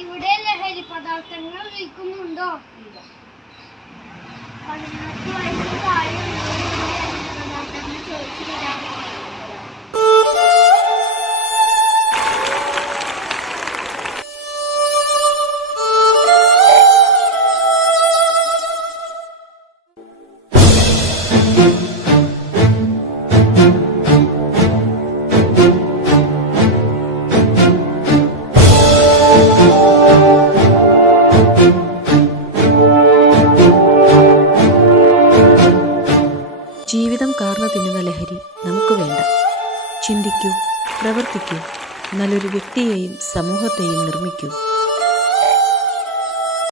ഇവിടെ ലഹരി പദാർത്ഥങ്ങൾ വിൽക്കുന്നുണ്ടോ? 18 വയസ്സിൽ താഴെയുള്ളവർ പദാർത്ഥങ്ങൾ ചോദിച്ചു വരാം. ജീവിതം കാർന്നു തിന്നുന്ന ലഹരി നമുക്ക് വേണ്ട. ചിന്തിക്കൂ, പ്രവർത്തിക്കൂ, നല്ലൊരു വ്യക്തിയെയും സമൂഹത്തെയും നിർമ്മിക്കൂ.